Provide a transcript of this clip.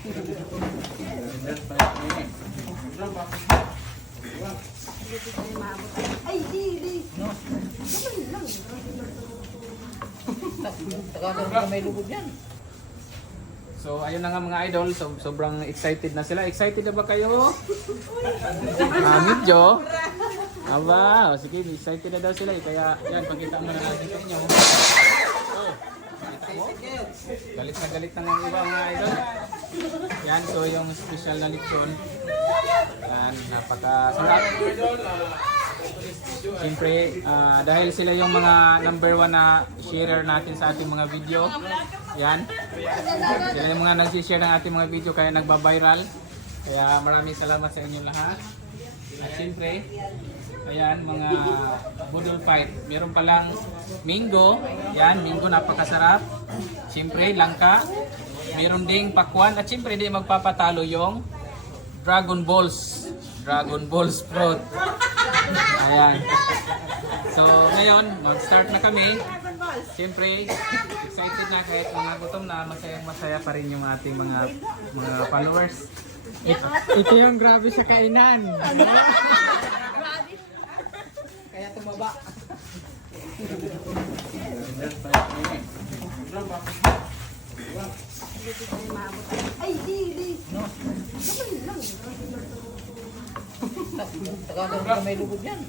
Ay, di. Taga may lugod yan. So ayun na nga mga idol, sobrang excited na sila. Excited na ba kayo? Medyo. Aba, sige, excited na daw sila. Kaya yan, pakita mo na natin sa inyo. Galit na nga ang iba mga idol. Yan, so yung special na lechon. Yan, napakasarap. Siyempre, dahil sila yung mga number 1 na sharer natin sa ating mga video. Yan. Sila yung mga nag-share ng ating mga video kaya nagba-viral. Kaya maraming salamat sa inyo lahat. At siyempre, ayan, mga budol fight. Meron palang minggo. Yan, minggo napakasarap. Siyempre, langka. Meron ding pakwan. At siyempre, di magpapatalo yung Dragon Balls. Dragon Balls fruit. Ayan. So, ngayon, mag-start na kami. Siyempre, excited na kahit mga gutom na, masaya pa rin yung ating mga followers. Ito yung grabe sa kainan. Kaya tumaba. Ay, di. Taga may lugod yan.